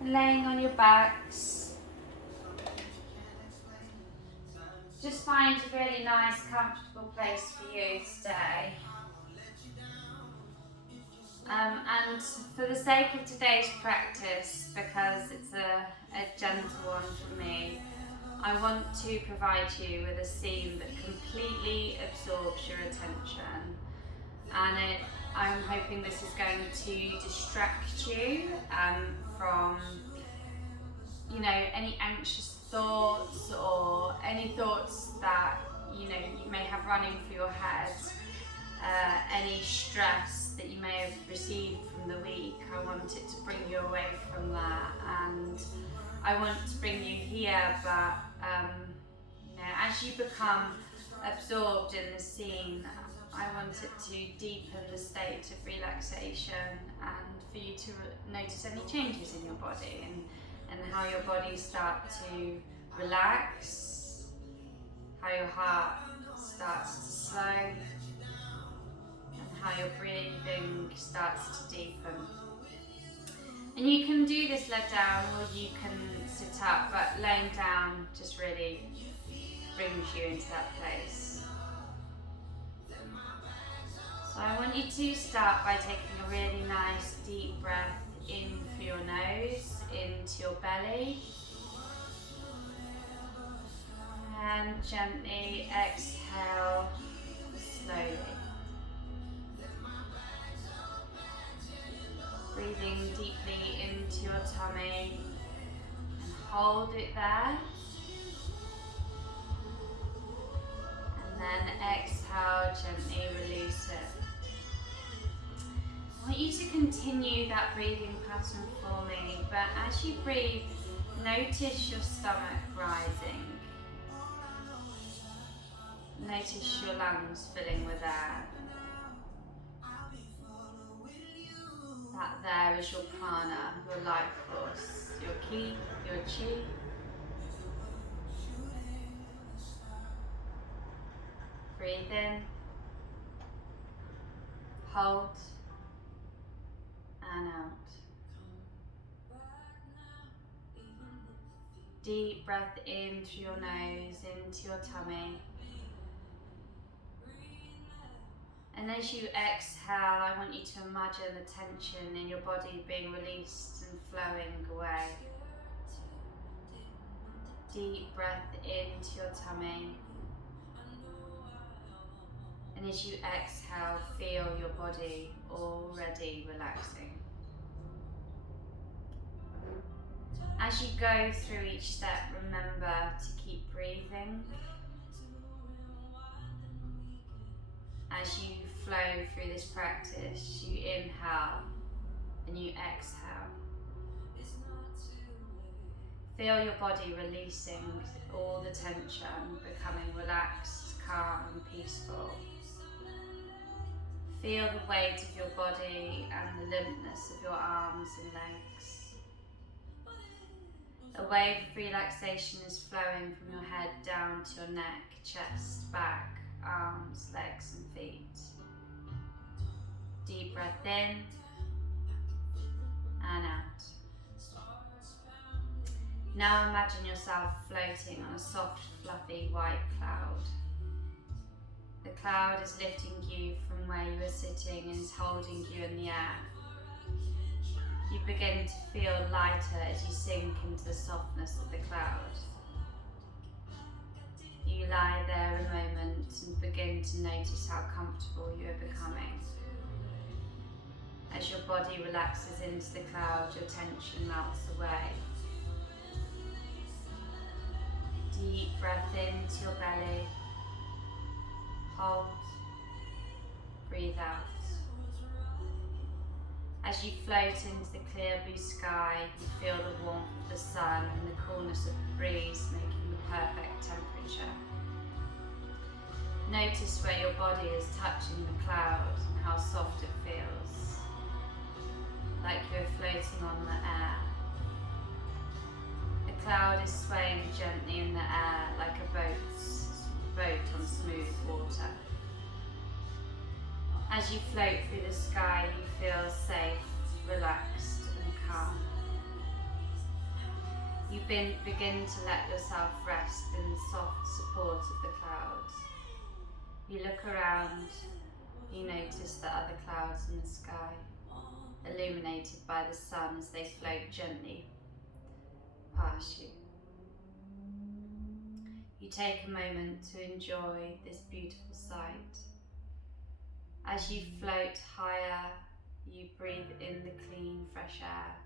And laying on your backs, just find a really nice, comfortable place for you today. And for the sake of today's practice, because it's a gentle one for me, I want to provide you with a scene that completely absorbs your attention. And I'm hoping this is going to distract you from, any anxious thoughts or any thoughts that, you may have running through your head. Any stress that you may have received from the week, I want it to bring you away from that, and I want to bring you here, but as you become absorbed in the scene, I want it to deepen the state of relaxation and for you to notice any changes in your body and how your body starts to relax, how your heart starts to slow, how your breathing starts to deepen. And you can do this led down or you can sit up, but laying down just really brings you into that place. So I want you to start by taking a really nice deep breath in through your nose, into your belly, and gently exhale slowly. Breathing deeply into your tummy and hold it there. And then exhale, gently release it. I want you to continue that breathing pattern for me, but as you breathe, notice your stomach rising. Notice your lungs filling with air. That there is your prana, your life force, your ki, your chi. Breathe in, hold, and out. Deep breath in through your nose, into your tummy. And as you exhale, I want you to imagine the tension in your body being released and flowing away. Deep breath into your tummy. And as you exhale, feel your body already relaxing. As you go through each step, remember to keep breathing. As you flow through this practice, you inhale and you exhale. Feel your body releasing all the tension, becoming relaxed, calm and peaceful. Feel the weight of your body and the limpness of your arms and legs. A wave of relaxation is flowing from your head down to your neck, chest, back, arms, legs and feet. Deep breath in and out. Now imagine yourself floating on a soft, fluffy white cloud. The cloud is lifting you from where you are sitting and is holding you in the air. You begin to feel lighter as you sink into the softness of the cloud. You lie there a moment and begin to notice how comfortable you are becoming. As your body relaxes into the cloud, your tension melts away. Deep breath into your belly. Hold. Breathe out. As you float into the clear blue sky, you feel the warmth of the sun and the coolness of the breeze, making the perfect temperature. Notice where your body is touching the cloud and how soft it feels, like you're floating on the air. The cloud is swaying gently in the air like a boat on smooth water. As you float through the sky, you feel safe, relaxed and calm. You begin to let yourself rest in the soft support of the clouds. You look around, you notice the other clouds in the sky, illuminated by the sun as they float gently past you. You take a moment to enjoy this beautiful sight. As you float higher, you breathe in the clean, fresh air.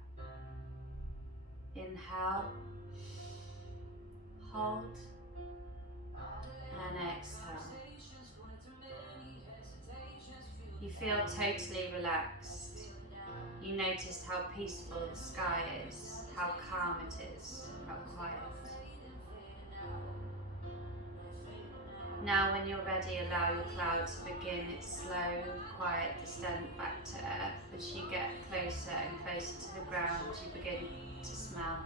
Inhale, hold, and exhale. You feel totally relaxed. You notice how peaceful the sky is, how calm it is, how quiet. Now when you're ready, allow your cloud to begin its slow, quiet descent back to earth. As you get closer and closer to the ground, you begin to smell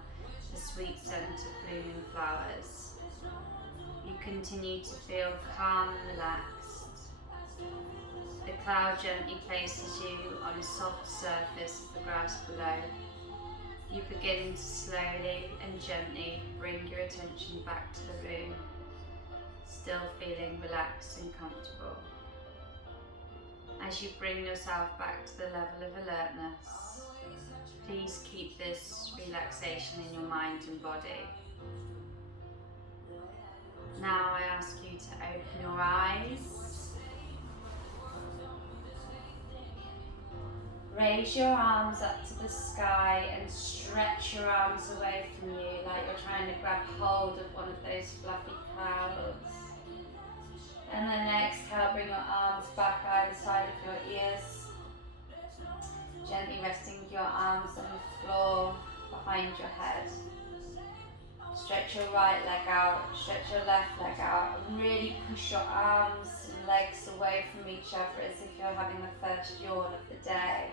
the sweet scent of blooming flowers. You continue to feel calm and relaxed. The cloud gently places you on a soft surface of the grass below. You begin to slowly and gently bring your attention back to the room, still feeling relaxed and comfortable. As you bring yourself back to the level of alertness, please keep this relaxation in your mind and body. Now I ask you to open your eyes. Raise your arms up to the sky and stretch your arms away from you like you're trying to grab hold of one of those fluffy clouds. And then exhale, bring your arms back either side of your ears. Gently resting your arms on the floor behind your head. Stretch your right leg out, stretch your left leg out, and really push your arms and legs away from each other as if you're having the first yawn of the day.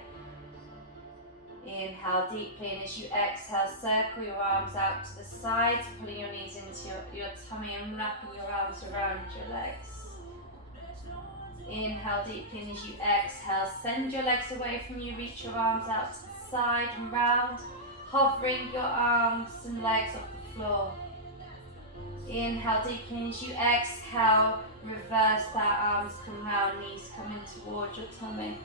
Inhale deeply, and as you exhale, circle your arms out to the sides, pulling your knees into your tummy and wrapping your arms around your legs. Inhale deeply, and as you exhale, send your legs away from you, reach your arms out to the side and round, hovering your arms and legs off the floor. Inhale deeply, and as you exhale, reverse that, arms come round, knees coming towards your tummy.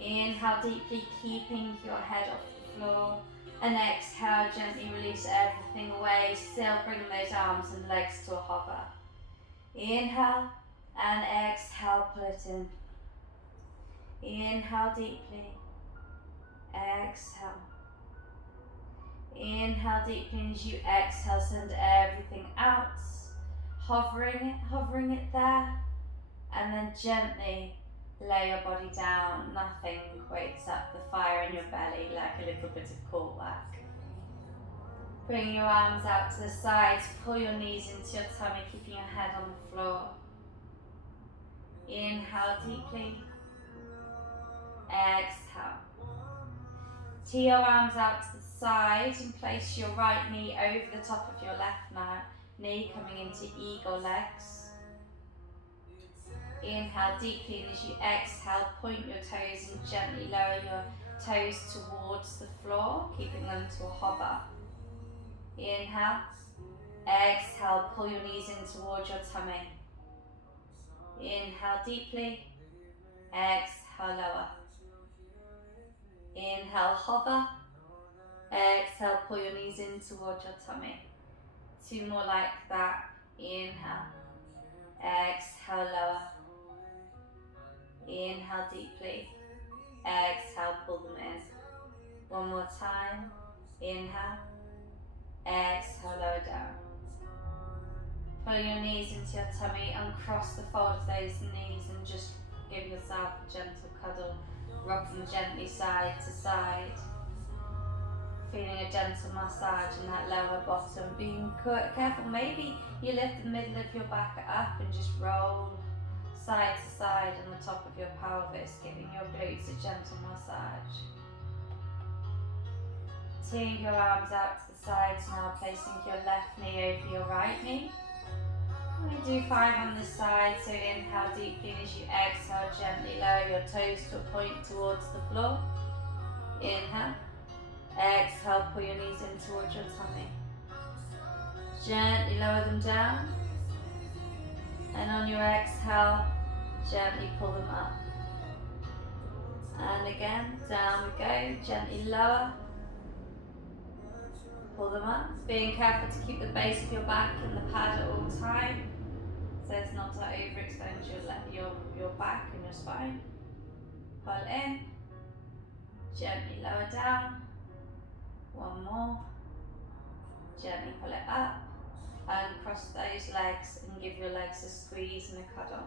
Inhale deeply, keeping your head off the floor, and exhale, gently release everything away, still bring those arms and legs to a hover. Inhale, and exhale, pull it in. Inhale deeply, exhale. Inhale deeply, and as you exhale, send everything out, hovering it there, and then gently lay your body down. Nothing wakes up the fire in your belly like a little bit of core work. Bring your arms out to the sides, pull your knees into your tummy, keeping your head on the floor. Inhale deeply, exhale. Tee your arms out to the side and place your right knee over the top of your left knee, coming into eagle legs. Inhale deeply, and as you exhale, point your toes and gently lower your toes towards the floor, keeping them to a hover. Inhale, exhale, pull your knees in towards your tummy. Inhale deeply, exhale, lower. Inhale, hover. Exhale, pull your knees in towards your tummy. Two more like that. Inhale, exhale, lower. Inhale deeply, exhale, pull them in. One more time. Inhale, exhale, lower down. Pull your knees into your tummy, uncross the fold of those knees and just give yourself a gentle cuddle, rocking gently side to side. Feeling a gentle massage in that lower bottom. Being careful, maybe you lift the middle of your back up and just roll side to side on the top of your pelvis, giving your glutes a gentle massage. Teeing your arms out to the sides now, placing your left knee over your right knee. We do 5 on this side, so inhale deeply, and as you exhale, gently lower your toes to a point towards the floor. Inhale, Exhale, pull your knees in towards your tummy. Gently lower them down. And on your exhale, gently pull them up. And again, down we go, gently lower. Pull them up, being careful to keep the base of your back in the pad at all time, so as not to overextend your back and your spine. Pull in, gently lower down. One more. Gently pull it up and cross those legs and give your legs a squeeze and a cuddle.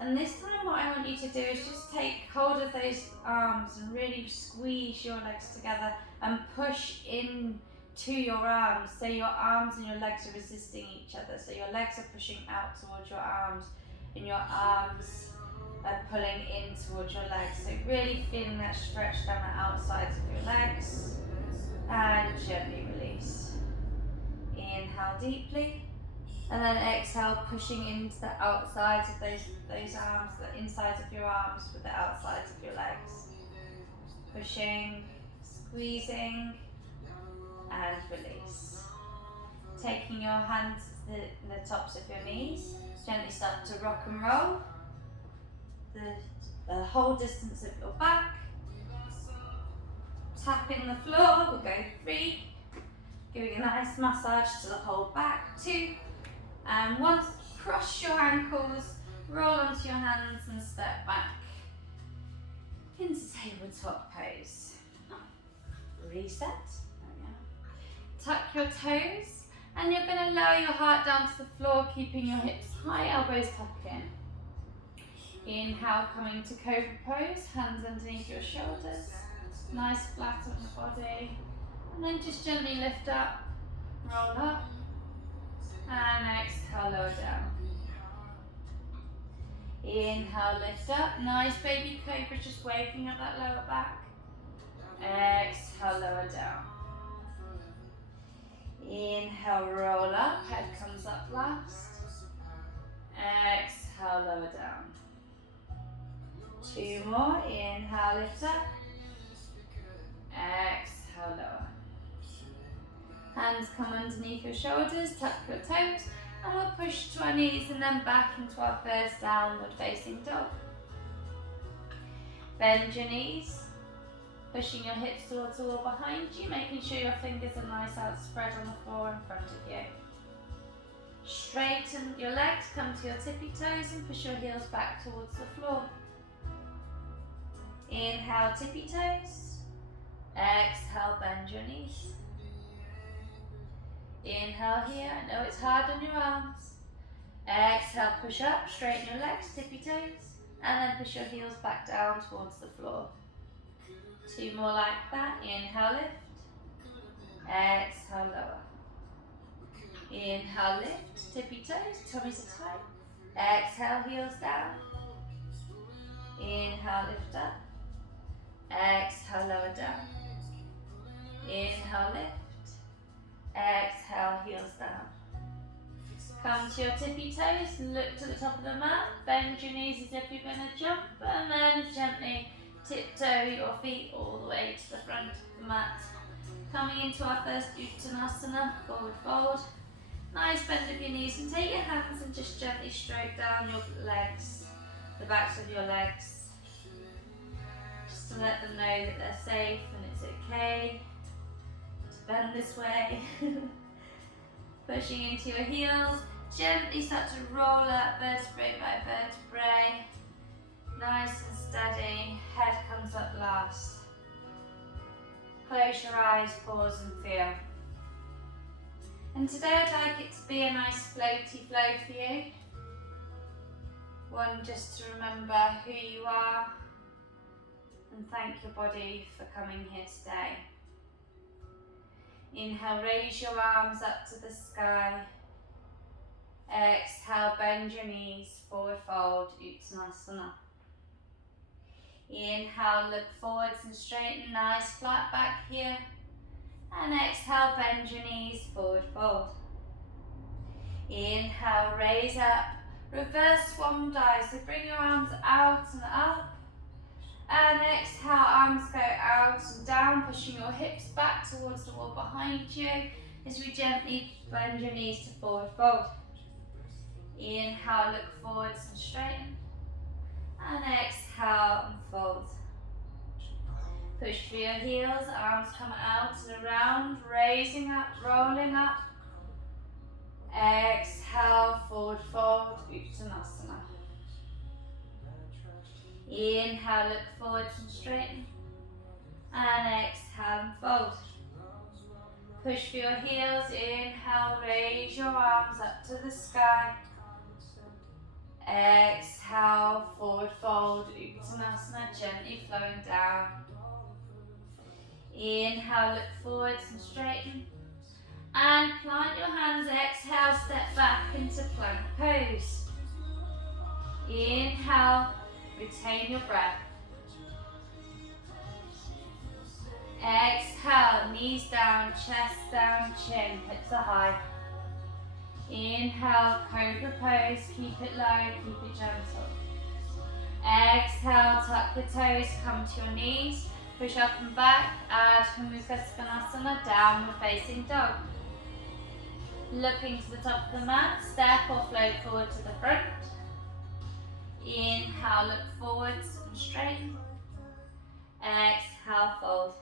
And this time what I want you to do is just take hold of those arms and really squeeze your legs together and push in to your arms. So your arms and your legs are resisting each other. So your legs are pushing out towards your arms and your arms are pulling in towards your legs. So really feeling that stretch down the outsides of your legs and gently release. Inhale deeply. And then exhale, pushing into the outsides of those arms, the insides of your arms with the outsides of your legs. Pushing, squeezing, and release. Taking your hands to the tops of your knees, gently start to rock and roll. The whole distance of your back. Tapping the floor, we'll go 3. Giving a nice massage to the whole back, 2. And once, cross your ankles, roll onto your hands and step back into tabletop pose. Reset. Tuck your toes and you're going to lower your heart down to the floor, keeping your hips high, elbows tucked in. Inhale, coming to cobra pose, hands underneath your shoulders, nice flat on the body. And then just gently lift up, roll up. And exhale, lower down. Inhale, lift up. Nice baby cobra, just waking up that lower back. Exhale, lower down. Inhale, roll up. Head comes up last. Exhale, lower down. 2 more. Inhale, lift up. Exhale, lower. Hands come underneath your shoulders, tuck your toes, and we'll push to our knees and then back into our first downward facing dog. Bend your knees, pushing your hips towards the wall behind you, making sure your fingers are nice outspread on the floor in front of you. Straighten your legs, come to your tippy toes and push your heels back towards the floor. Inhale, tippy toes. Exhale, bend your knees. Inhale here, I know it's hard on your arms. Exhale, push up, straighten your legs, tippy toes, and then push your heels back down towards the floor. 2 more like that. Inhale, lift. Exhale, lower. Inhale, lift, tippy toes, tummies are tight. Exhale, heels down. Inhale, lift up. Exhale, lower down. Inhale, lift. Exhale, heels down. Come to your tippy toes, look to the top of the mat, bend your knees as if you're going to jump, and then gently tiptoe your feet all the way to the front of the mat. Coming into our first Uttanasana, forward fold. Nice bend of your knees, and take your hands and just gently stroke down your legs, the backs of your legs, just to let them know that they're safe and it's okay. Bend this way. Pushing into your heels, gently start to roll up vertebrae by vertebrae. Nice and steady, head comes up last. Close your eyes, pause and feel. And today I'd like it to be a nice floaty flow for you. One just to remember who you are and thank your body for coming here today. Inhale, raise your arms up to the sky. Exhale, bend your knees, forward fold, Uttanasana. Inhale, look forwards and straighten, nice flat back here. And exhale, bend your knees, forward fold. Inhale, raise up, reverse swan dive. So bring your arms out and up. And exhale, arms go out and pushing your hips back towards the wall behind you as we gently bend your knees to forward fold. Inhale, look forwards and straighten. And exhale and fold. Push through your heels, arms come out and around, raising up, rolling up. Exhale, forward fold, Uttanasana. Inhale, look forwards and straighten. And exhale and fold. Push through your heels, inhale, raise your arms up to the sky. Exhale, forward fold, Uttanasana, gently flowing down. Inhale, look forwards and straighten. And plant your hands, exhale, step back into plank pose. Inhale, retain your breath. Exhale, knees down, chest down, chin, hips are high. Inhale, cobra pose, keep it low, keep it gentle. Exhale, tuck the toes, come to your knees, push up and back, Adho Mukha Svanasana, downward facing dog. Looking to the top of the mat, step or float forward to the front. Inhale, look forwards and straighten. Exhale, fold.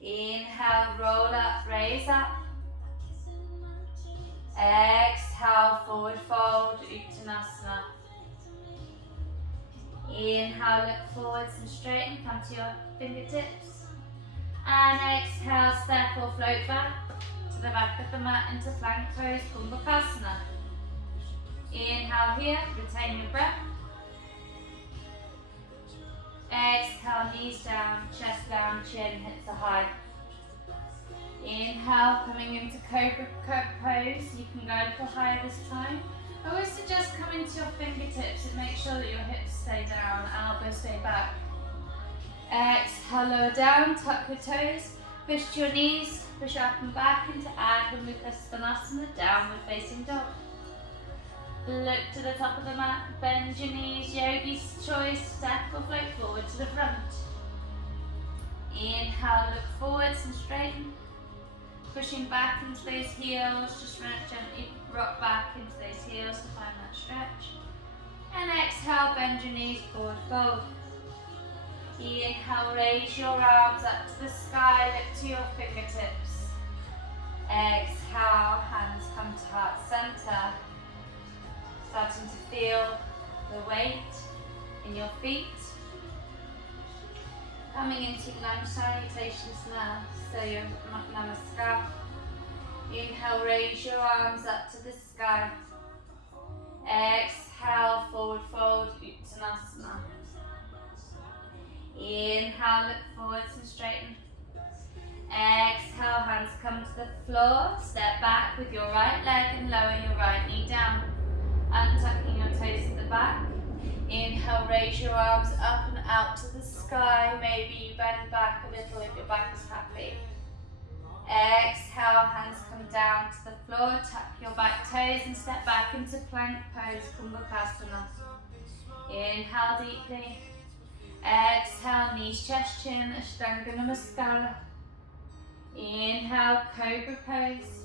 Inhale, roll up, raise up. Exhale, forward fold, Uttanasana. Inhale, look forwards and straighten, come to your fingertips. And exhale, step or float back to the back of the mat into plank pose, Kumbhakasana. Inhale here, retain your breath. Exhale, knees down, chest down, chin, hips are high. Inhale, coming into cobra pose. You can go a little higher this time. I always suggest coming to your fingertips and make sure that your hips stay down, elbows stay back. Exhale, lower down, tuck your toes, push to your knees, push up and back into Adho Mukha Svanasana, downward facing dog. Look to the top of the mat, bend your knees, yogi's choice, step or float forward to the front. Inhale, look forwards and straighten. Pushing back into those heels, just gently rock back into those heels to find that stretch. And exhale, bend your knees, forward fold. Inhale, raise your arms up to the sky, look to your fingertips. Exhale, hands come to heart center. Starting to feel the weight in your feet. Coming into lunge salutations now, so your namaskar. Inhale, raise your arms up to the sky. Exhale, forward fold, Uttanasana. Inhale, look forwards and straighten. Exhale, hands come to the floor. Step back with your right leg and lower your right knee down. Untucking your toes at the back. Inhale, raise your arms up and out to the sky. Maybe you bend back a little if your back is happy. Exhale, hands come down to the floor. Tuck your back toes and step back into plank pose, Kumbhakasana. Inhale deeply. Exhale, knees, chest, chin, Ashtanga Namaskara. Inhale, cobra pose.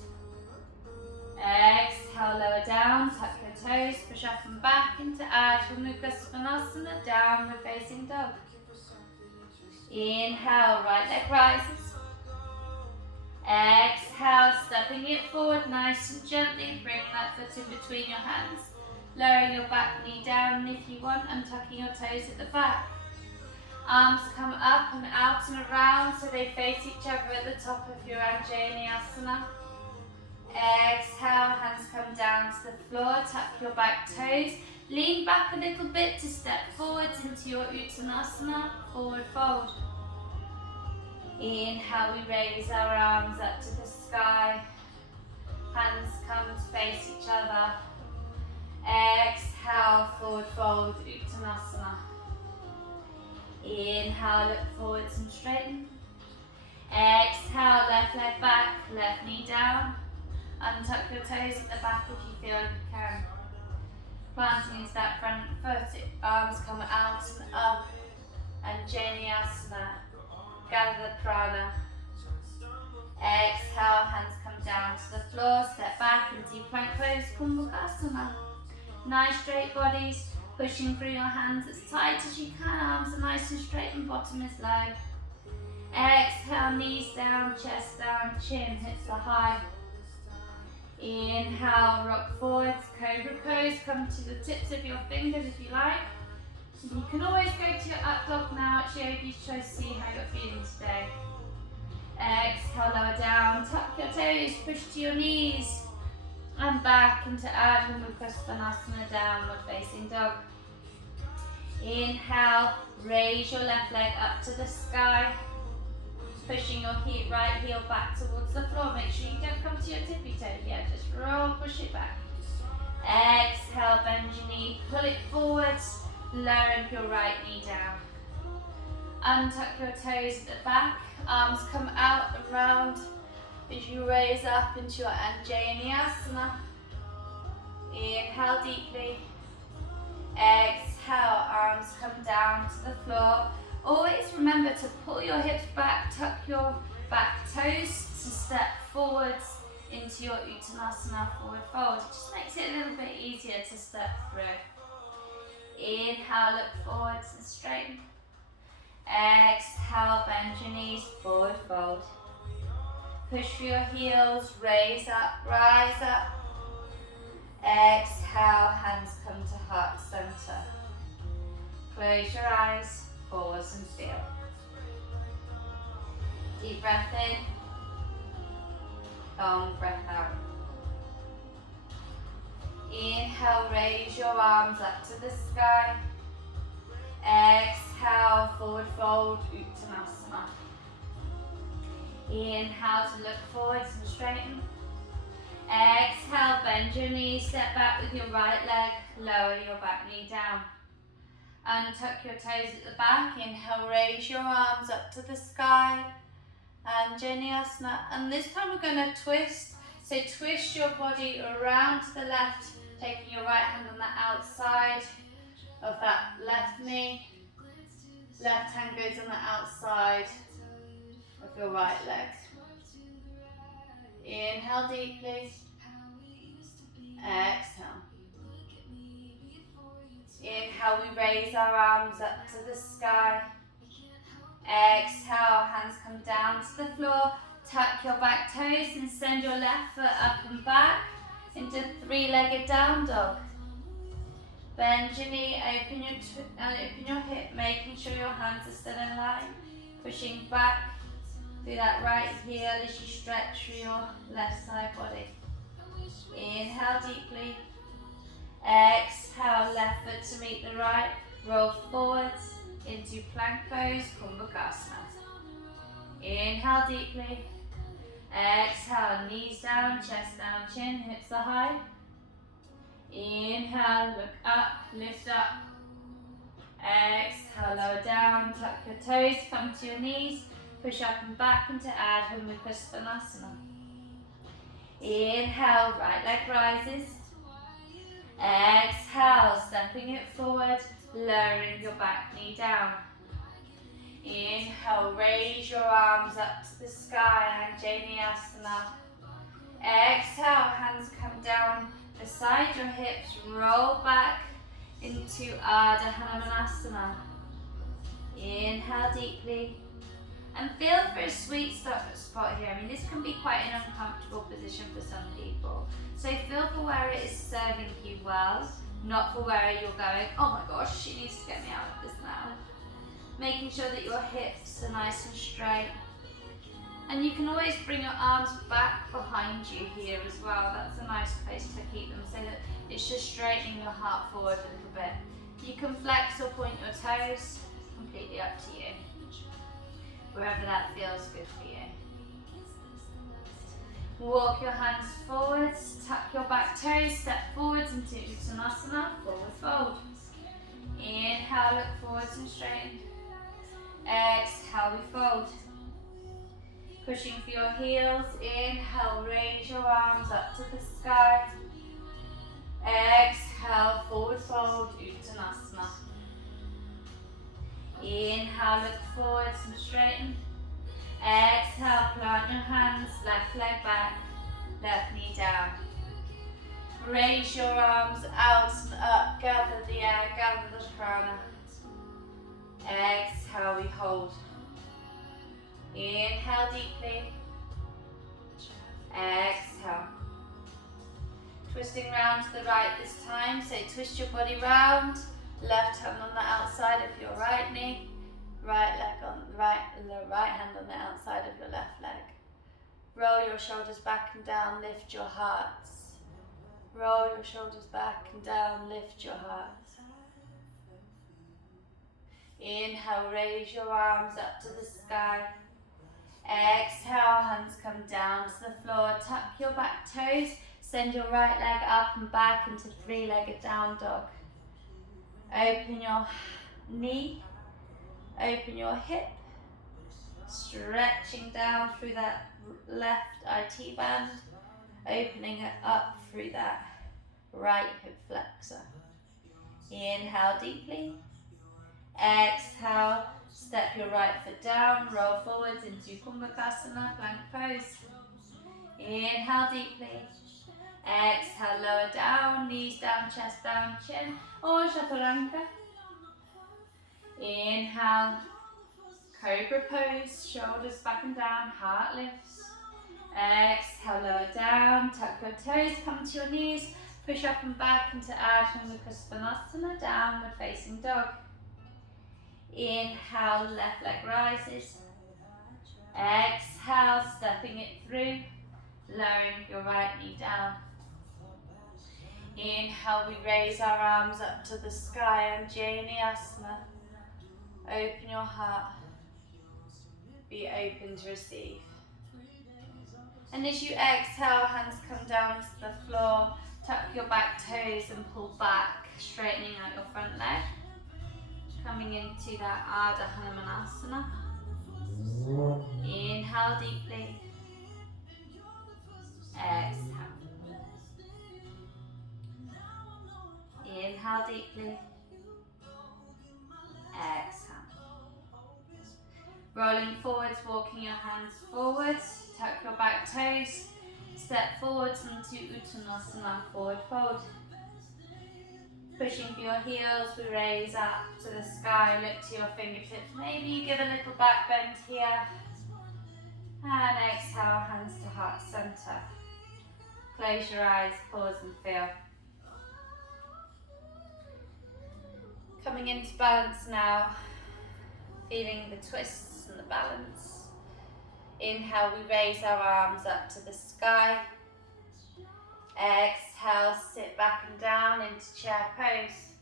Exhale, lower down, tuck your toes, push up and back into Adho Mukha Svanasana, downward facing dog. Inhale, right leg rises. Exhale, stepping it forward nice and gently, bring that foot in between your hands. Lowering your back knee down, and if you want, untucking your toes at the back. Arms come up and out and around so they face each other at the top of your Anjali Asana. Exhale, hands come down to the floor, tuck your back toes, lean back a little bit to step forwards into your Uttanasana, forward fold. Inhale, we raise our arms up to the sky, hands come to face each other. Exhale, forward fold, Uttanasana. Inhale, look forwards and straighten. Exhale, left leg back, left knee down. Untuck your toes at the back if you feel like you can. Planting into that front foot, arms come out and up. Anjali Asana. gather the prana. Exhale, hands come down to the floor, step back into plank pose, Kumbhakasana. Nice straight bodies, pushing through your hands as tight as you can, arms are nice and straight and bottom is low. Exhale, knees down, chest down, chin, hips are high. Inhale, rock forwards, cobra pose, come to the tips of your fingers if you like. You can always go to your up dog now, it's yogi's choice, see how you're feeling today. Exhale, lower down, tuck your toes, push to your knees. And back into Ardha Mukha Svanasana, downward facing dog. Inhale, raise your left leg up to the sky. Pushing your right heel back towards the floor. Make sure you don't come to your tippy toe yet, just roll, push it back. Exhale, bend your knee, pull it forwards, lowering your right knee down. Untuck your toes at the back, arms come out and round as you raise up into your Anjaneyasana. Inhale deeply. Exhale, arms come down to the floor. Always remember to pull your hips back, tuck your back toes to step forwards into your Uttanasana forward fold. It just makes it a little bit easier to step through. Inhale, look forwards and straighten. Exhale, bend your knees, forward fold. Push through your heels, raise up, rise up. Exhale, hands come to heart center. Close your eyes, pause and feel. Deep breath in, long breath out. Inhale, raise your arms up to the sky. Exhale, forward fold, Uttanasana. Inhale to look forwards and straighten. Exhale, bend your knees, step back with your right leg, lower your back knee down. Untuck your toes at the back, inhale, raise your arms up to the sky. Anjaneyasana, and this time we're going to twist. So twist your body around to the left, taking your right hand on the outside of that left knee. Left hand goes on the outside of your right leg. Inhale deeply. Exhale. Inhale, we raise our arms up to the sky. Exhale, hands come down to the floor. Tuck your back toes and send your left foot up and back into three-legged down dog. Bend your knee, open your hip, making sure your hands are still in line. Pushing back through that right heel as you stretch through your left side body. Inhale deeply. Exhale, left foot to meet the right. Roll forwards into plank pose, Kumbhakasana. Inhale deeply. Exhale, knees down, chest down, chin, hips are high. Inhale, look up, lift up. Exhale, lower down, tuck your toes, come to your knees. Push up and back into Ardha Mukha Svanasana. Inhale, right leg rises. Exhale, stepping it forward, lowering your back knee down. Inhale, raise your arms up to the sky, Anjaneyasana. Exhale, hands come down beside your hips, roll back into Ardha Hanumanasana. Inhale deeply. And feel for a sweet spot here. I mean, this can be quite an uncomfortable position for some people. So feel for where it is serving you well, not for where you're going, oh my gosh, she needs to get me out of this now. Making sure that your hips are nice and straight. And you can always bring your arms back behind you here as well. That's a nice place to keep them so that it's just straightening your heart forward a little bit. You can flex or point your toes, completely up to you. Wherever that feels good for you. Walk your hands forwards, tuck your back toes, step forwards into Uttanasana, forward fold. Inhale, look forwards and straighten. Exhale, we fold. Pushing for your heels, inhale, raise your arms up to the sky. Exhale, forward fold, Uttanasana. Inhale, look forwards and straighten. Exhale, plant your hands, left leg back, left knee down. Raise your arms out and up, gather the air, gather the prana. Exhale, we hold. Inhale deeply. Exhale. Twisting round to the right this time, so twist your body round. Left hand on the outside of your right knee. Right leg on the right hand on the outside of your left leg. Roll your shoulders back and down, lift your hearts. Roll your shoulders back and down, lift your heart. Inhale, raise your arms up to the sky. Exhale, hands come down to the floor. Tuck your back toes. Send your right leg up and back into three-legged down dog. Open your knee. Open your hip. Stretching down through that left IT band. Opening it up through that right hip flexor. Inhale deeply. Exhale, step your right foot down, roll forwards into Kumbhakasana, plank pose. Inhale deeply. Exhale, lower down, knees down, chest down, chin, or Chaturanga. Inhale, cobra pose, shoulders back and down, heart lifts. Exhale, lower down, tuck your toes, come to your knees, push up and back into Ardha Chandrasana, downward facing dog. Inhale, left leg rises. Exhale, stepping it through, lowering your right knee down. Inhale, we raise our arms up to the sky, Anjali Asana. Open your heart, be open to receive. And as you exhale, hands come down to the floor, tuck your back toes and pull back, straightening out your front leg. Coming into that Ardha Hanumanasana. Inhale deeply. Exhale. Inhale deeply. Exhale. Rolling forwards, walking your hands forwards. Tuck your back toes. Step forwards into Uttanasana, forward fold. Pushing for your heels, we raise up to the sky, look to your fingertips. Maybe you give a little back bend here. And exhale, hands to heart center. Close your eyes, pause and feel. Coming into balance now, feeling the twists and the balance. Inhale, we raise our arms up to the sky. Exhale, sit back and down into chair pose.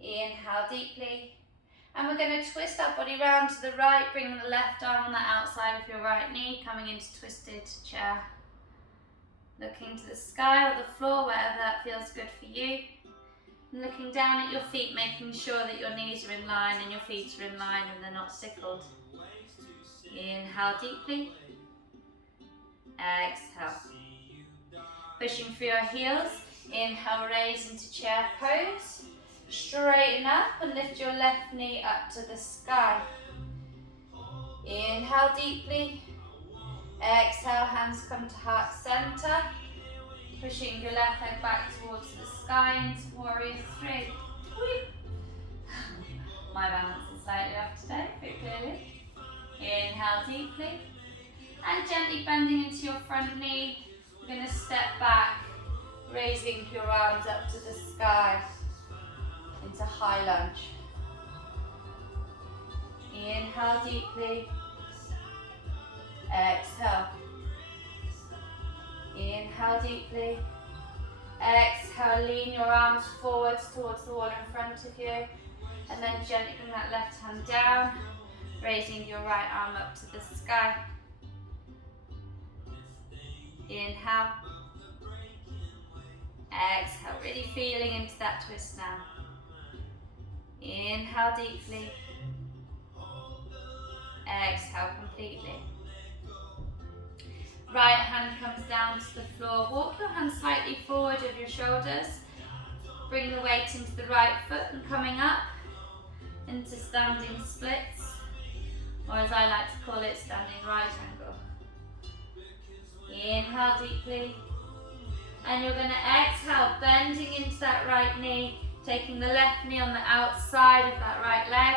Inhale deeply. And we're going to twist our body round to the right, bring the left arm on the outside of your right knee, coming into twisted chair. Looking to the sky or the floor, wherever that feels good for you. And looking down at your feet, making sure that your knees are in line and your feet are in line and they're not sickled. Inhale deeply. Exhale. Pushing through your heels. Inhale, raise into chair pose. Straighten up and lift your left knee up to the sky. Inhale deeply. Exhale, hands come to heart center. Pushing your left leg back towards the sky into Warrior 3. My balance is slightly off today, but clearly. Inhale deeply. And gently bending into your front knee. You're going to step back, raising your arms up to the sky into high lunge. Inhale deeply. Exhale. Inhale deeply. Exhale, lean your arms forwards towards the wall in front of you. And then gently bring that left hand down, raising your right arm up to the sky. Inhale. Exhale, really feeling into that twist now. Inhale deeply. Exhale completely. Right hand comes down to the floor. Walk your hands slightly forward of your shoulders. Bring the weight into the right foot and coming up into standing splits. or as I like to call it, standing right angle. Inhale deeply, and you're going to exhale, bending into that right knee, taking the left knee on the outside of that right leg,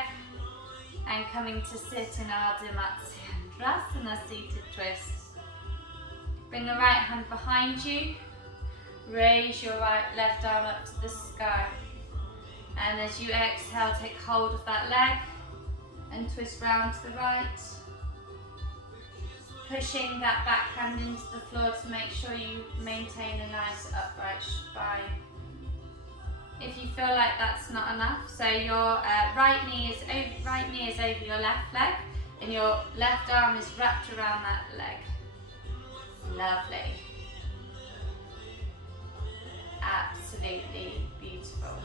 and coming to sit in Ardha Matsyendrasana, seated twist. Bring the right hand behind you, raise your left arm up to the sky, and as you exhale, take hold of that leg and twist round to the right, pushing that back hand into the floor to make sure you maintain a nice upright spine. If you feel like that's not enough, so your right knee is over your left leg, and your left arm is wrapped around that leg. Lovely. Absolutely beautiful.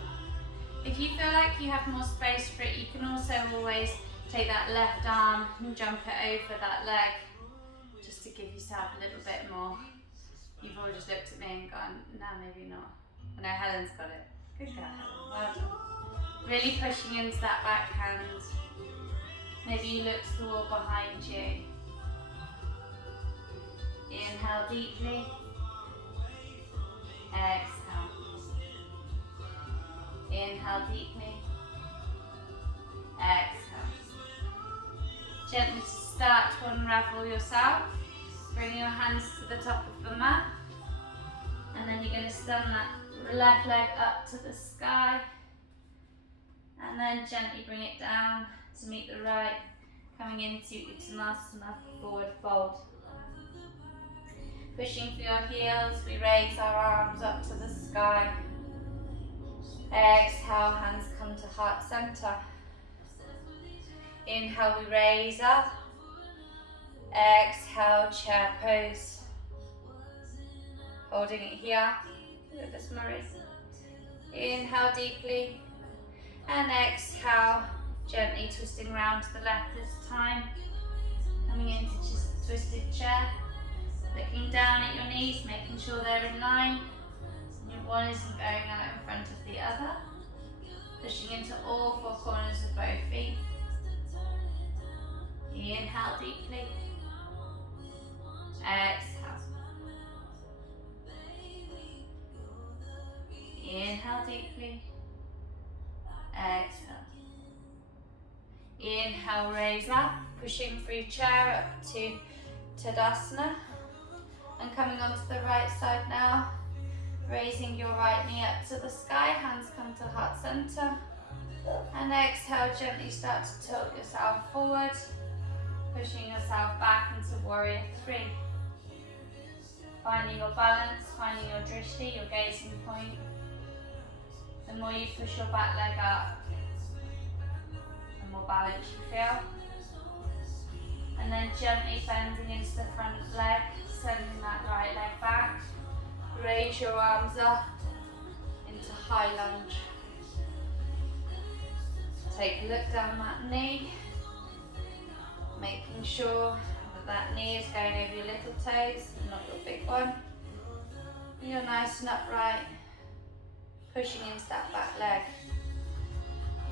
If you feel like you have more space for it, you can also always take that left arm and jump it over that leg, just to give yourself a little bit more. You've all just looked at me and gone, no, maybe not. I know Helen's got it. Good girl, Helen. Well done. Really pushing into that back hand. Maybe you look to the wall behind you. Inhale deeply. Exhale. Inhale deeply. Exhale. Gently start to unravel yourself. Bring your hands to the top of the mat. And then you're going to stand that left leg up to the sky. And then gently bring it down to meet the right, coming into Uttanasana, forward fold. Pushing for your heels, we raise our arms up to the sky. Exhale, hands come to heart center. Inhale, we raise up. Exhale, chair pose. Holding it here with this Murray. Inhale deeply. And exhale, gently twisting round to the left this time. Coming into just a twisted chair. Looking down at your knees, making sure they're in line. Your one isn't going out in front of the other. Pushing into all four corners of both feet. Inhale deeply. Exhale. Inhale deeply. Exhale. Inhale, raise up, pushing through chair up to Tadasana. And coming onto the right side now, raising your right knee up to the sky, hands come to heart center. And exhale, gently start to tilt yourself forward, pushing yourself back into warrior three. Finding your balance, finding your drishti, your gazing point. The more you push your back leg up, the more balance you feel. And then gently bending into the front leg, sending that right leg back. Raise your arms up into high lunge. Take a look down that knee, making sure that that knee is going over your little toes, not your big one. You're nice and upright, pushing into that back leg.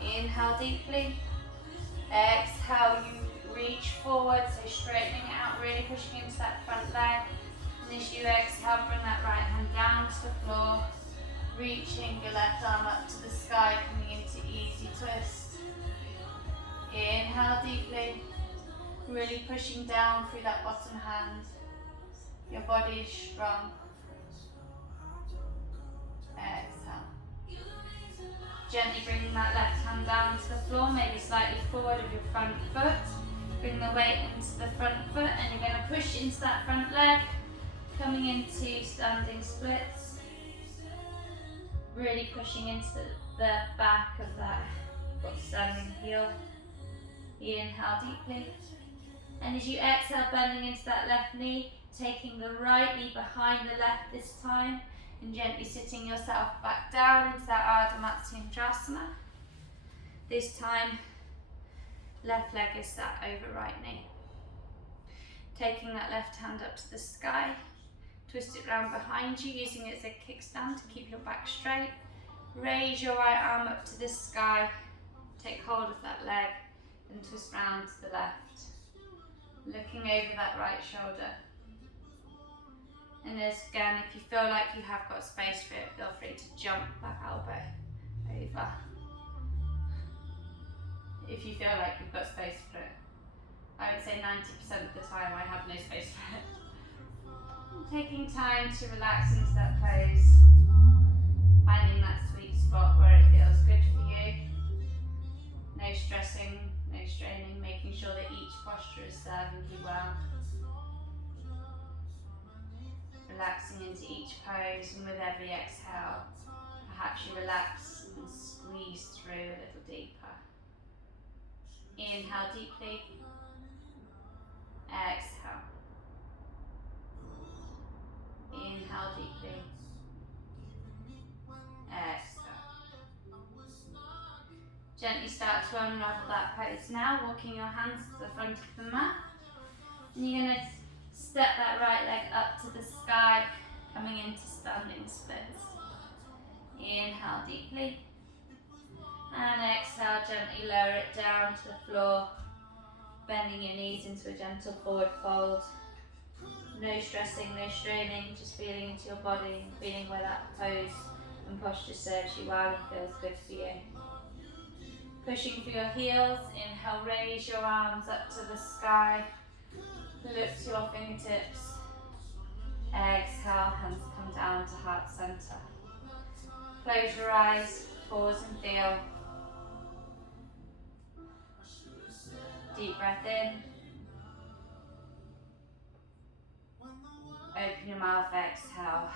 Inhale deeply. Exhale, you reach forward, so straightening it out, really pushing into that front leg. And as you exhale, bring that right hand down to the floor, reaching your left arm up to the sky, coming into easy twist. Inhale deeply, really pushing down through that bottom hand. Your body is strong. Exhale. Gently bringing that left hand down to the floor, maybe slightly forward of your front foot. Bring the weight into the front foot, and you're going to push into that front leg, coming into standing splits. Really pushing into the back of that standing heel. Inhale deeply. And as you exhale, bending into that left knee, taking the right knee behind the left this time, and gently sitting yourself back down into that Ardha Matsyendrasana. This time, left leg is sat over right knee. Taking that left hand up to the sky, twist it round behind you, using it as a kickstand to keep your back straight. Raise your right arm up to the sky, take hold of that leg, and twist round to the left, looking over that right shoulder. And again, if you feel like you have got space for it, feel free to jump that elbow over. If you feel like you've got space for it. I would say 90% of the time I have no space for it. Taking time to relax into that pose, finding that sweet spot where it feels good for you. No stressing, no straining, making sure that each posture is serving you well. Relaxing into each pose, and with every exhale, perhaps you relax and squeeze through a little deeper. Inhale deeply, exhale. Inhale deeply, exhale. Gently start to unravel that pose now, walking your hands to the front of the mat. And you're going to step that right leg up to the sky, coming into standing splits. Inhale deeply, and exhale, gently lower it down to the floor, bending your knees into a gentle forward fold. No stressing, no straining, just feeling into your body and feeling where that pose and posture serves you well and feels good for you. Pushing through your heels, inhale, raise your arms up to the sky, look to your fingertips. Exhale, hands come down to heart center. Close your eyes, pause and feel. Deep breath in. Open your mouth, exhale.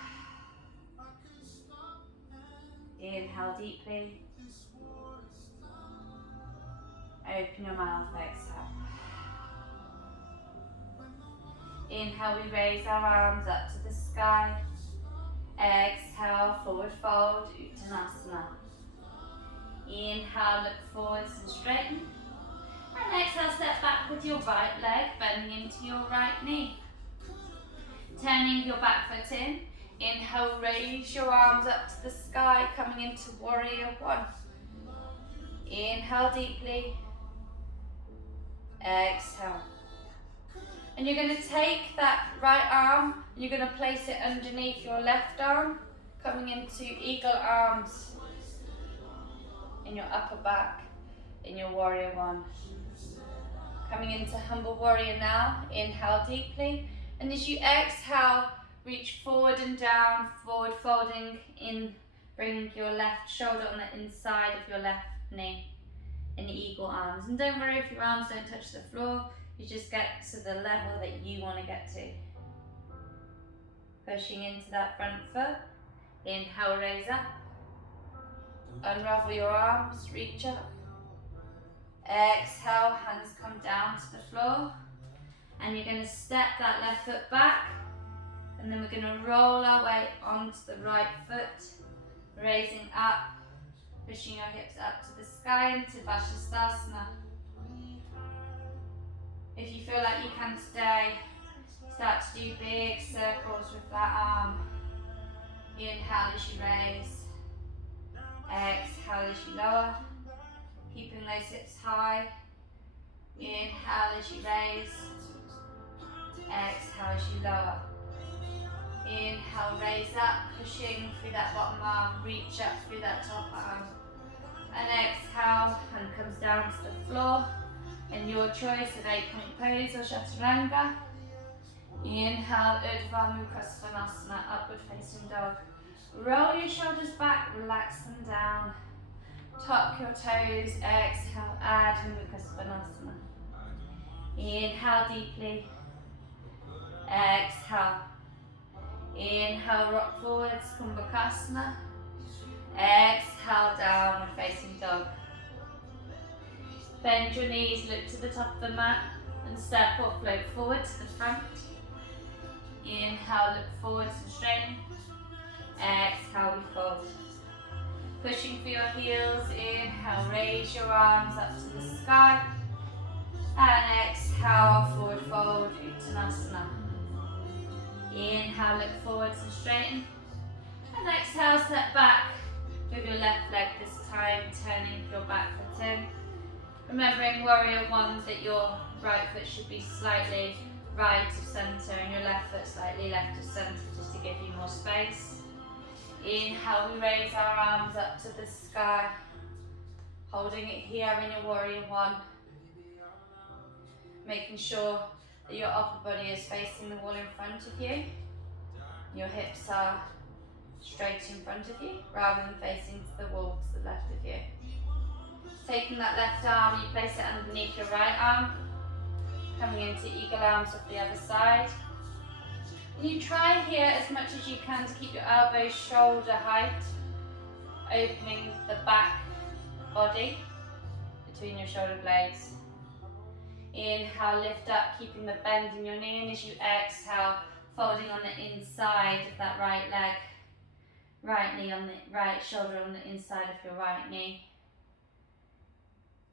Inhale deeply. Open your mouth, exhale. Inhale, we raise our arms up to the sky. Exhale, forward fold, Uttanasana. Inhale, look forwards and straighten. And exhale, step back with your right leg, bending into your right knee. Turning your back foot in. Inhale, raise your arms up to the sky, coming into warrior one. Inhale deeply. Exhale. And you're going to take that right arm and you're going to place it underneath your left arm, coming into eagle arms in your upper back, in your warrior one. Coming into humble warrior now, inhale deeply. And as you exhale, reach forward and down, forward folding in, bringing your left shoulder on the inside of your left knee in eagle arms. And don't worry if your arms don't touch the floor, you just get to the level that you want to get to. Pushing into that front foot, inhale, raise up. Unravel your arms, reach up. Exhale, hands come down to the floor. And you're going to step that left foot back. And then we're going to roll our way onto the right foot. Raising up, pushing your hips up to the sky into Vashisthasana. If you feel like you can stay, start to do big circles with that arm. Inhale as you raise. Exhale as you lower. Keeping those hips high. Inhale as you raise. Exhale as you lower. Inhale, raise up, pushing through that bottom arm, reach up through that top arm. And exhale, hand comes down to the floor. In your choice of 8-point pose or Chaturanga. Inhale, Urdhva Mukha Svanasana, upward facing dog. Roll your shoulders back, relax them down. Tuck your toes, exhale, Adho Mukha Svanasana. Inhale deeply. Exhale. Inhale, rock forwards, Kumbhakasana. Exhale, downward facing dog. Bend your knees, look to the top of the mat and step or float forward to the front. Inhale, look forwards and straighten. Exhale, we fold. Pushing for your heels, inhale, raise your arms up to the sky. And exhale, forward fold, Uttanasana. Inhale, look forwards and straighten. And exhale, step back with your left leg this time, turning your back foot in. Remembering warrior one that your right foot should be slightly right of centre and your left foot slightly left of centre, just to give you more space. Inhale, we raise our arms up to the sky, holding it here in your warrior one. Making sure that your upper body is facing the wall in front of you. Your hips are straight in front of you, rather than facing to the wall to the left of you. Taking that left arm, you place it underneath your right arm, coming into eagle arms off the other side. And you try here as much as you can to keep your elbows shoulder height, opening the back body between your shoulder blades. Inhale, lift up, keeping the bend in your knee, and as you exhale, folding on the inside of that right leg. Right knee on the right shoulder on the inside of your right knee.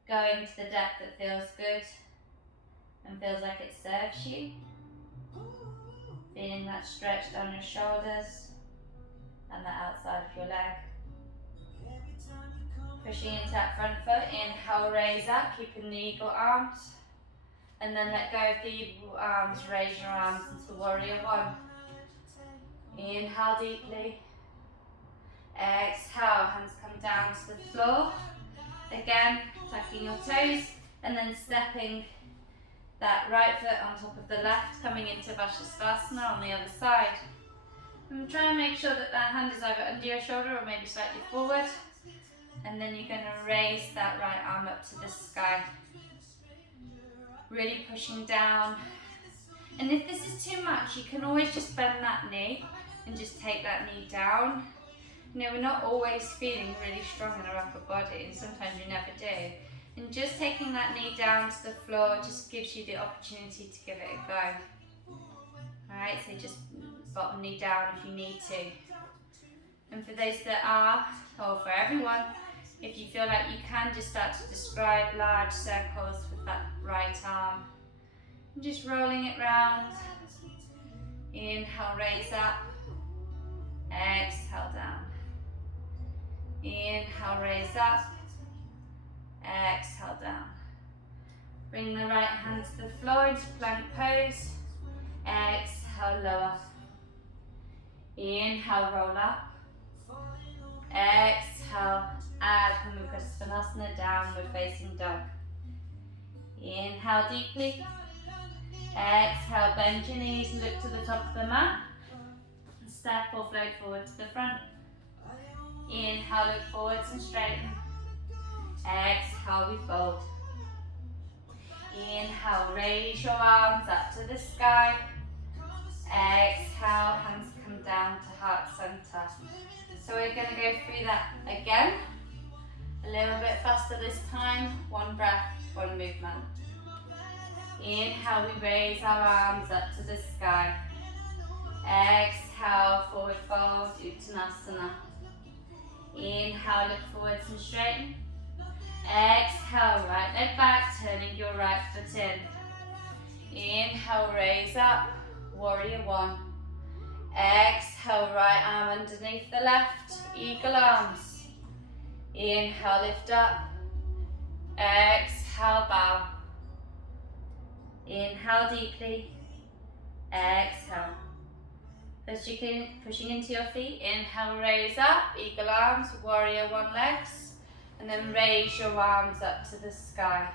Going to the depth that feels good and feels like it serves you. Feeling that stretch down your shoulders and the outside of your leg. Pushing into that front foot, inhale, raise up, keeping the eagle arms. And then let go of the eagle arms, raise your arms into warrior one. Inhale deeply. Exhale, hands come down to the floor. Again, tucking your toes and then stepping that right foot on top of the left, coming into Vashisthasana on the other side. And try and make sure that that hand is either under your shoulder or maybe slightly forward. And then you're going to raise that right arm up to the sky. Really pushing down. And if this is too much, you can always just bend that knee and just take that knee down. You know, we're not always feeling really strong in our upper body, and sometimes we never do. And just taking that knee down to the floor just gives you the opportunity to give it a go. Alright, so just bottom knee down if you need to. And for those that are, or for everyone, if you feel like you can just start to describe large circles with that right arm. And just rolling it round. Inhale, raise up. Exhale, down. Inhale, raise up. Exhale, down. Bring the right hand to the floor into plank pose. Exhale, lower. Inhale, roll up. Exhale, Adho Mukha Svanasana, downward facing dog. Inhale deeply. Exhale, bend your knees and look to the top of the mat. Step or float forward to the front. Inhale, look forwards and straighten. Exhale, we fold. Inhale, raise your arms up to the sky. Exhale, hands come down to heart center. So we're going to go through that again. A little bit faster this time. One breath, one movement. Inhale, we raise our arms up to the sky. Exhale, forward fold, Uttanasana. Inhale, look forwards and straighten. Exhale, right leg back, turning your right foot in. Inhale, raise up, warrior one. Exhale, right arm underneath the left, eagle arms. Inhale, lift up. Exhale, bow. Inhale deeply. Exhale. Pushing into your feet. Inhale, raise up, eagle arms, warrior one legs. And then raise your arms up to the sky.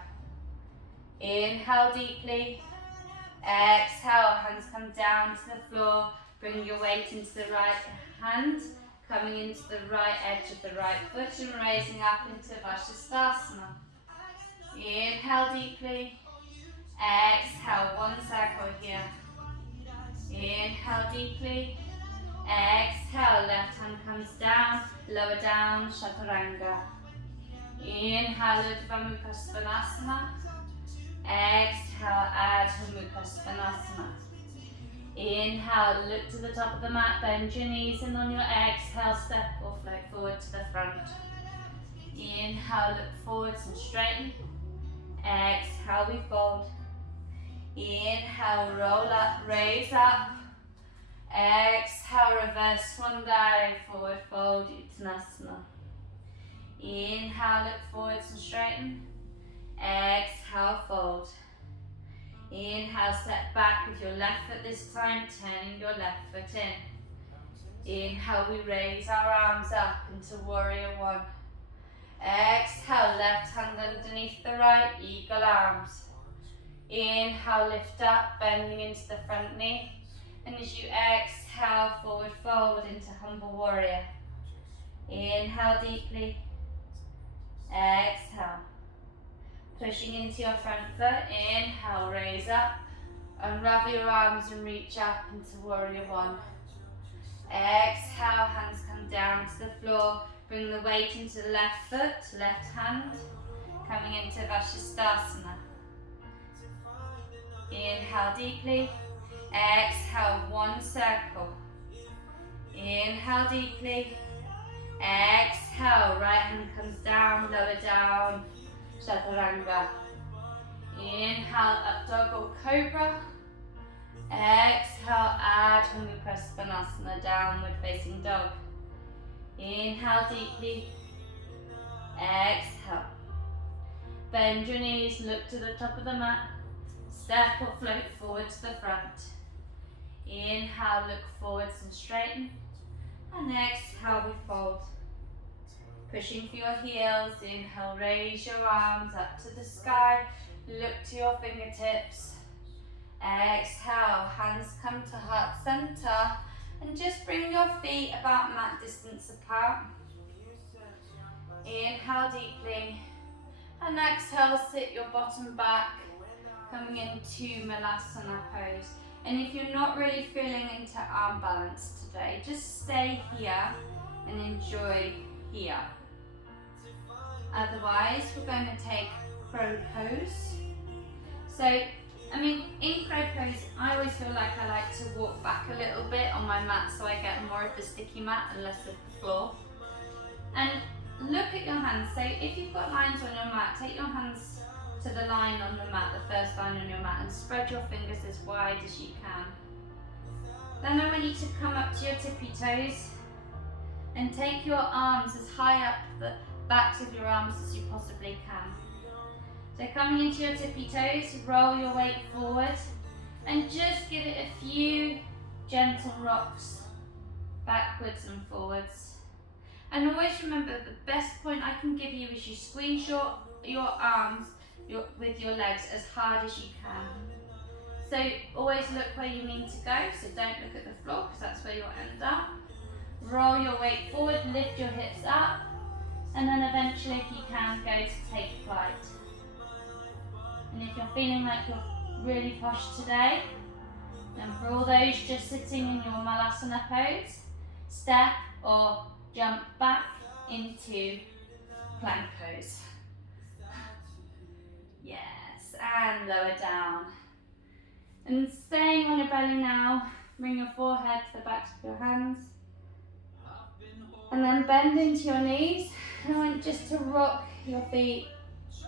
Inhale deeply. Exhale, hands come down to the floor. Bring your weight into the right hand, coming into the right edge of the right foot and raising up into Vashisthasana. Inhale deeply. Exhale, one circle here. Inhale deeply. Exhale, left hand comes down, lower down, Chaturanga. Inhale, Urdhva Mukha Svanasana. Exhale, Adho Mukha Svanasana. Inhale, look to the top of the mat, bend your knees, and on your exhale, step or float forward to the front. Inhale, look forwards and straighten. Exhale, we fold. Inhale, roll up, raise up. Exhale, reverse swan dive, forward fold, Uttanasana. Inhale, look forwards and straighten. back with your left foot this time, turning your left foot in. Inhale, we raise our arms up into warrior one. Exhale, left hand underneath the right, eagle arms. Inhale, lift up, bending into the front knee. And as you exhale, forward fold into humble warrior. Inhale deeply. Exhale. Pushing into your front foot. Inhale, raise up. Unravel your arms and reach up into warrior one. Exhale, hands come down to the floor. Bring the weight into the left foot, left hand. Coming into Vashisthasana. Inhale deeply. Exhale, one circle. Inhale deeply. Exhale, right hand comes down, lower down, Chaturanga. Inhale, up dog or cobra. Exhale, Adho Mukha, downward facing dog. Inhale deeply. Exhale. Bend your knees, look to the top of the mat. Step or float forward to the front. Inhale, look forwards and straighten. And exhale, we fold. Pushing for your heels. Inhale, raise your arms up to the sky. Look to your fingertips. Exhale, hands come to heart center. And just bring your feet about mat distance apart. Inhale deeply. And exhale, sit your bottom back. Coming into Malasana pose. And if you're not really feeling into arm balance today, just stay here and enjoy here. Otherwise, we're going to take crow pose. So, in crow pose, I always feel like I like to walk back a little bit on my mat so I get more of the sticky mat and less of the floor. And look at your hands. So if you've got lines on your mat, take your hands to the line on the mat, the first line on your mat, and spread your fingers as wide as you can. Then I want you to come up to your tippy toes and take your arms as high up the backs of your arms as you possibly can. So coming into your tippy toes, roll your weight forward and just give it a few gentle rocks backwards and forwards. And always remember, the best point I can give you is you squeeze your arms with your legs as hard as you can. So always look where you need to go, so don't look at the floor because that's where you'll end up. Roll your weight forward, lift your hips up, and then eventually if you can, go to take flight. And if you're feeling like you're really posh today, then for all those just sitting in your Malasana pose, step or jump back into plank pose. Yes, and lower down. And staying on your belly now, bring your forehead to the backs of your hands. And then bend into your knees. And I want just to rock your feet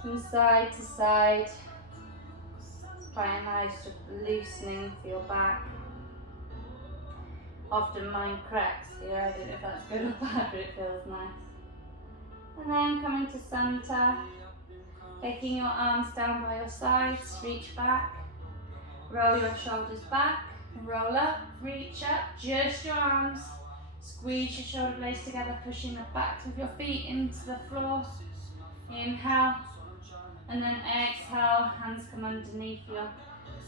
from side to side. It's quite nice, just loosening for your back. Often mine cracks here, I don't know if that's good or bad, but it feels nice. And then coming to center, taking your arms down by your sides, reach back, roll your shoulders back, roll up, reach up, just your arms, squeeze your shoulder blades together, pushing the backs of your feet into the floor. Inhale, and then exhale, hands come underneath your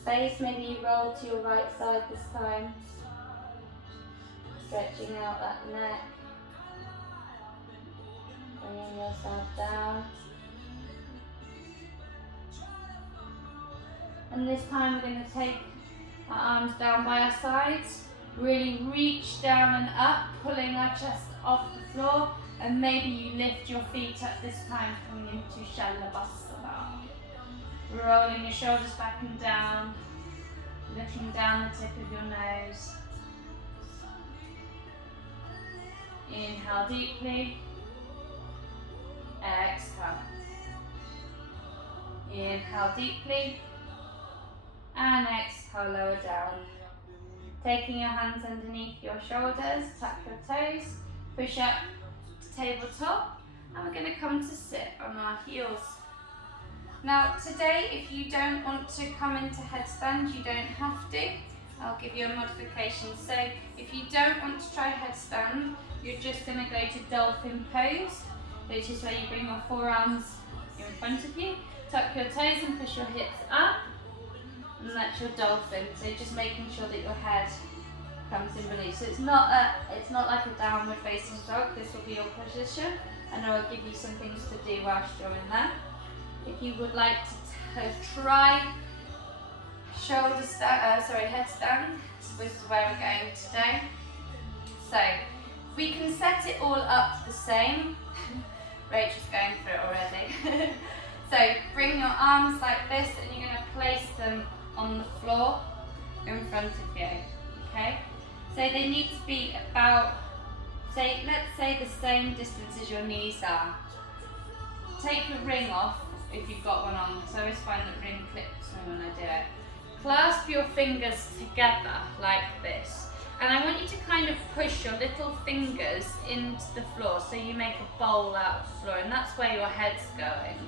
face, maybe you roll to your right side this time. Stretching out that neck, bringing yourself down. And this time we're going to take our arms down by our sides, really reach down and up, pulling our chest off the floor, and maybe you lift your feet up this time, coming into Shalabhasana. Rolling your shoulders back and down, looking down the tip of your nose. Inhale deeply, exhale. Inhale deeply, and exhale, lower down. Taking your hands underneath your shoulders, tuck your toes, push up to tabletop, and we're going to come to sit on our heels. Now today, if you don't want to come into headstand, you don't have to. I'll give you a modification. So if you don't want to try headstand, you're just going to go to dolphin pose, which is where you bring your forearms in front of you, tuck your toes and push your hips up, and that's your dolphin. So just making sure that your head comes in release. So it's not like a downward facing dog. This will be your position, and I will give you some things to do whilst you're in there. If you would like to try headstand, this is where we're going today. So we can set it all up the same. Rachel's going for it already. So bring your arms like this, and you're going to place them on the floor in front of you. Okay? So they need to be about, let's say the same distance as your knees are. Take your ring off if you've got one on, because I always find that ring clips me when I do it. Clasp your fingers together like this, and I want you to kind of push your little fingers into the floor so you make a bowl out of the floor, and that's where your head's going.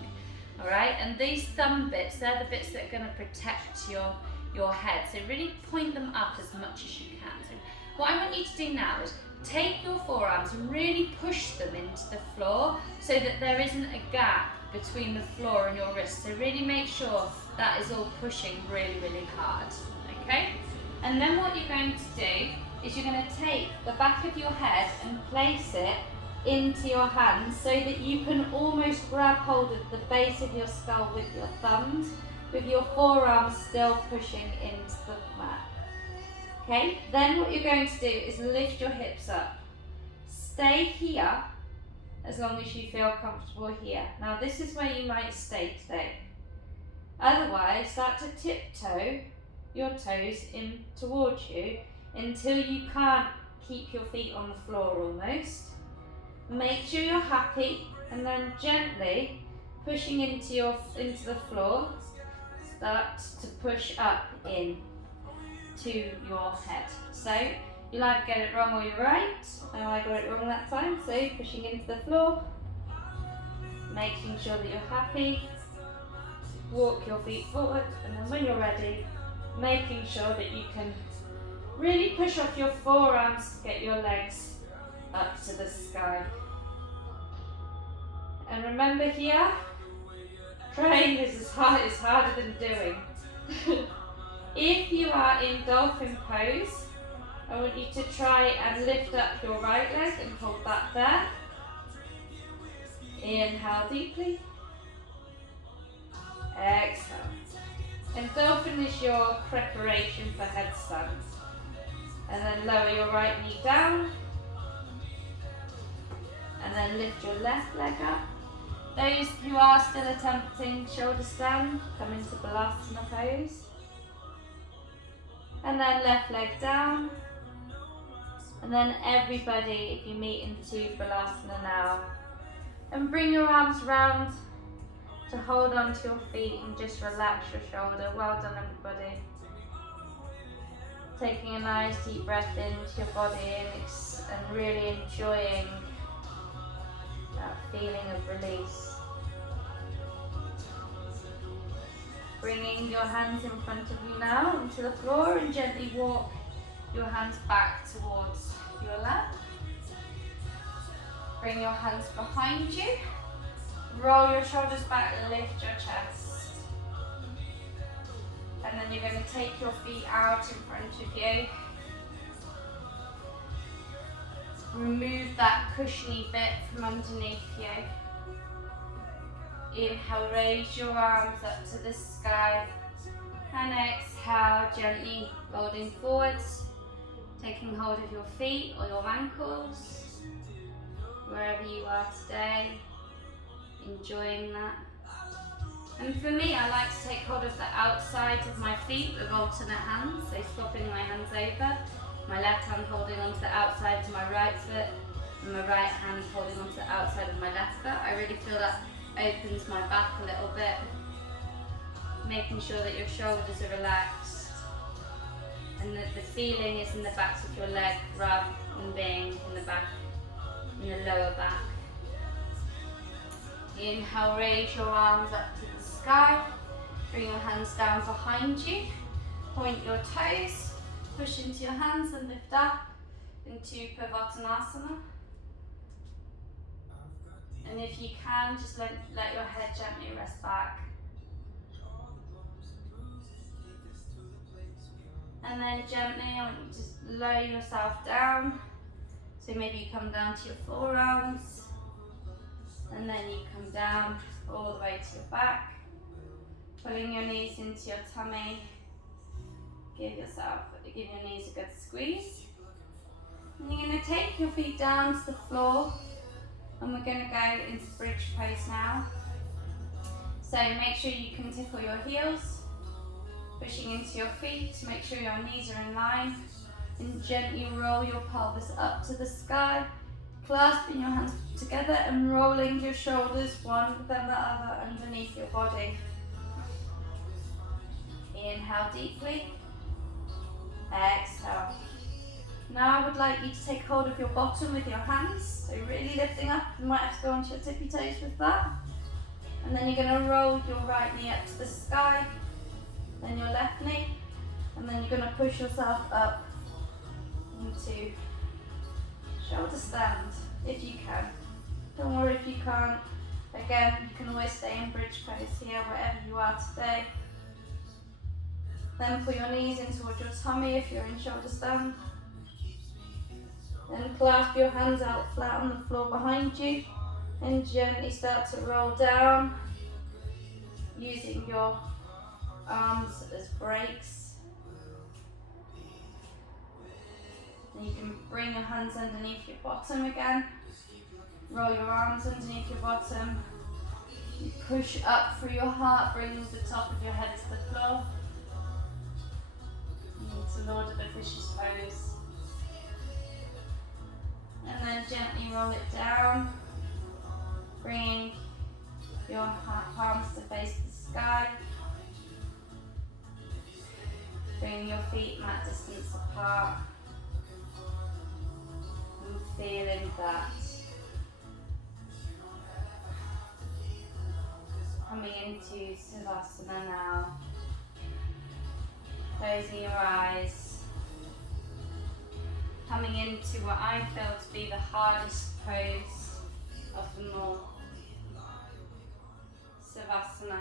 Alright, and these thumb bits, they're the bits that are going to protect your head, so really point them up as much as you can. So what I want you to do now is take your forearms and really push them into the floor so that there isn't a gap between the floor and your wrist. So really make sure that is all pushing really, really hard, okay? And then what you're going to do is you're going to take the back of your head and place it into your hands so that you can almost grab hold of the base of your skull with your thumbs, with your forearms still pushing into the mat. Okay, then what you're going to do is lift your hips up. Stay here as long as you feel comfortable here. Now this is where you might stay today. Otherwise, start to tiptoe your toes in towards you until you can't keep your feet on the floor almost. Make sure you're happy, and then gently pushing into the floor, start to push up in to your head. So you'll either get it wrong or you're right. I got it wrong that time. So pushing into the floor, making sure that you're happy. Walk your feet forward, and then when you're ready, making sure that you can really push off your forearms to get your legs up to the sky. And remember here, trying is harder than doing. If you are in dolphin pose, I want you to try and lift up your right leg and hold that there. Inhale deeply. Exhale. And dolphin is your preparation for headstand. And then lower your right knee down. And then lift your left leg up. Those who are still attempting shoulder stand, come into Balasana pose. And then left leg down. And then everybody, if you meet into Balasana now, and bring your arms round to hold on to your feet and just relax your shoulder. Well done, everybody. Taking a nice deep breath into your body and really enjoying that feeling of release. Bringing your hands in front of you now onto the floor, and gently walk your hands back towards your lap. Bring your hands behind you. Roll your shoulders back, lift your chest. And then you're going to take your feet out in front of you. Remove that cushiony bit from underneath you. Inhale, raise your arms up to the sky. And exhale, gently folding forwards, taking hold of your feet or your ankles, wherever you are today, enjoying that. And for me, I like to take hold of the outsides of my feet with alternate hands, so swapping my hands over, my left hand holding onto the outside of my right foot, and my right hand holding onto the outside of my left foot. I really feel that opens my back a little bit, making sure that your shoulders are relaxed and that the feeling is in the backs of your leg rather than being in the back, in the lower back. Inhale, raise your arms up to the sky. Bring your hands down behind you. Point your toes. Push into your hands and lift up into Purvottanasana. And if you can, just let your head gently rest back. And then gently, I want you to lower yourself down. So maybe you come down to your forearms. And then you come down all the way to your back. Pulling your knees into your tummy. Give your knees a good squeeze. And you're going to take your feet down to the floor. And we're going to go into bridge pose now. So make sure you can tickle your heels, pushing into your feet. Make sure your knees are in line. And gently roll your pelvis up to the sky, clasping your hands together and rolling your shoulders one within the other underneath your body. Inhale deeply. Exhale. Now I would like you to take hold of your bottom with your hands, so really lifting up. You might have to go onto your tippy toes with that. And then you're going to roll your right knee up to the sky, then your left knee, and then you're going to push yourself up into shoulder stand if you can. Don't worry if you can't. Again, you can always stay in bridge pose here wherever you are today. Then pull your knees in towards your tummy if you're in shoulder stand. Then clasp your hands out flat on the floor behind you and gently start to roll down using your arms as brakes. And you can bring your hands underneath your bottom again. Roll your arms underneath your bottom. You push up through your heart, bringing the top of your head to the floor. Into Lord of the Fishes pose. And then gently roll it down, bringing your palms to face the sky. Bring your feet mat distance apart. And feeling that. Coming into Savasana now. Closing your eyes. Coming into what I feel to be the hardest pose of them all. Savasana.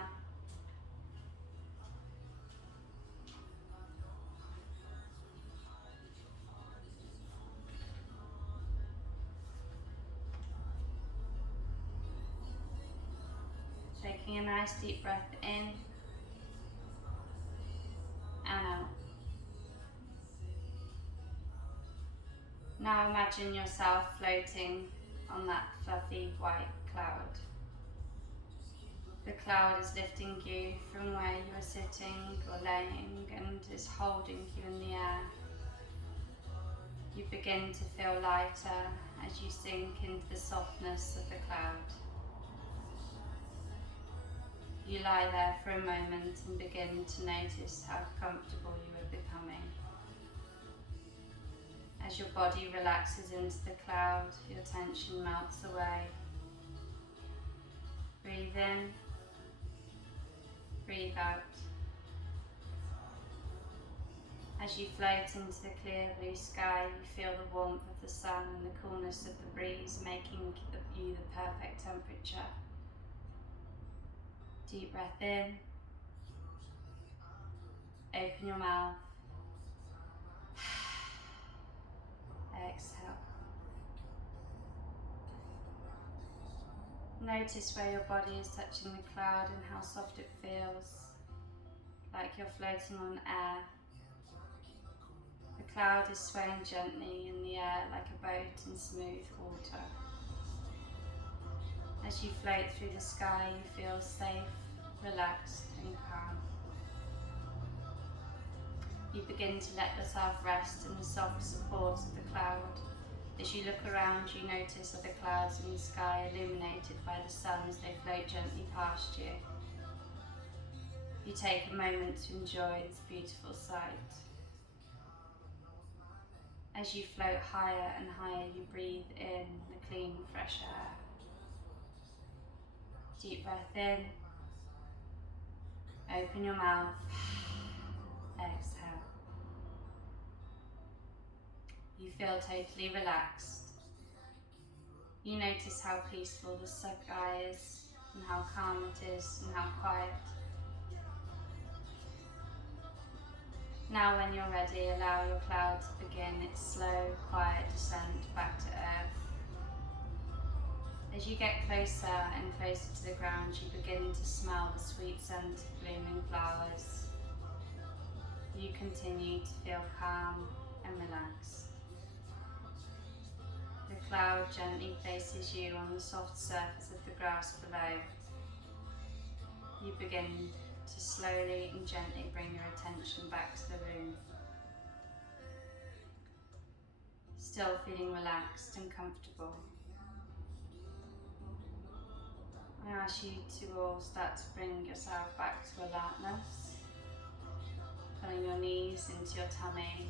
Taking a nice deep breath in and out. Now imagine yourself floating on that fluffy white cloud. The cloud is lifting you from where you are sitting or laying and is holding you in the air. You begin to feel lighter as you sink into the softness of the cloud. You lie there for a moment and begin to notice how comfortable you are becoming. As your body relaxes into the cloud, your tension melts away. Breathe in, breathe out. As you float into the clear blue sky, you feel the warmth of the sun and the coolness of the breeze, making you the perfect temperature. Deep breath in, open your mouth. Exhale. Notice where your body is touching the cloud and how soft it feels, like you're floating on air. The cloud is swaying gently in the air like a boat in smooth water. As you float through the sky, you feel safe, relaxed and calm. You begin to let yourself rest in the soft support of the cloud. As you look around, you notice other clouds in the sky illuminated by the sun as they float gently past you. You take a moment to enjoy this beautiful sight. As you float higher and higher, you breathe in the clean, fresh air. Deep breath in. Open your mouth. Exhale. You feel totally relaxed. You notice how peaceful the sky is, and how calm it is, and how quiet. Now when you're ready, allow your cloud to begin its slow, quiet descent back to earth. As you get closer and closer to the ground, you begin to smell the sweet scent of blooming flowers. You continue to feel calm and relaxed. The cloud gently places you on the soft surface of the grass below. You begin to slowly and gently bring your attention back to the room. Still feeling relaxed and comfortable. I ask you to all start to bring yourself back to alertness, pulling your knees into your tummy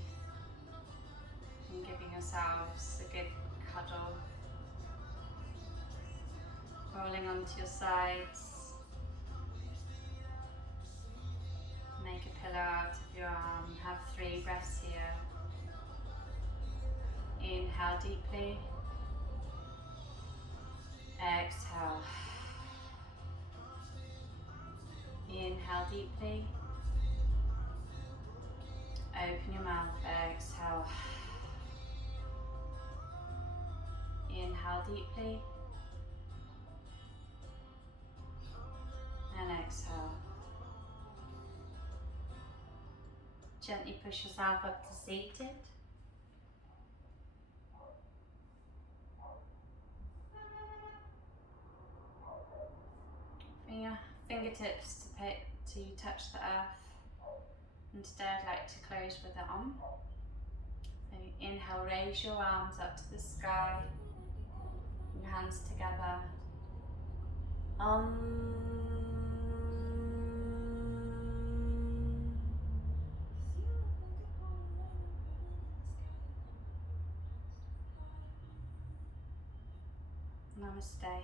and giving yourselves a good cuddle, rolling onto your sides. Make a pillow out of your arm. Have 3 breaths here. Inhale deeply. Exhale. Inhale deeply. Open your mouth. Exhale. Inhale deeply. And exhale. Gently push yourself up to seated. Bring your fingertips to touch the earth. And today I'd like to close with the Om. So inhale, raise your arms up to the sky. Your hands together. Om. Namaste.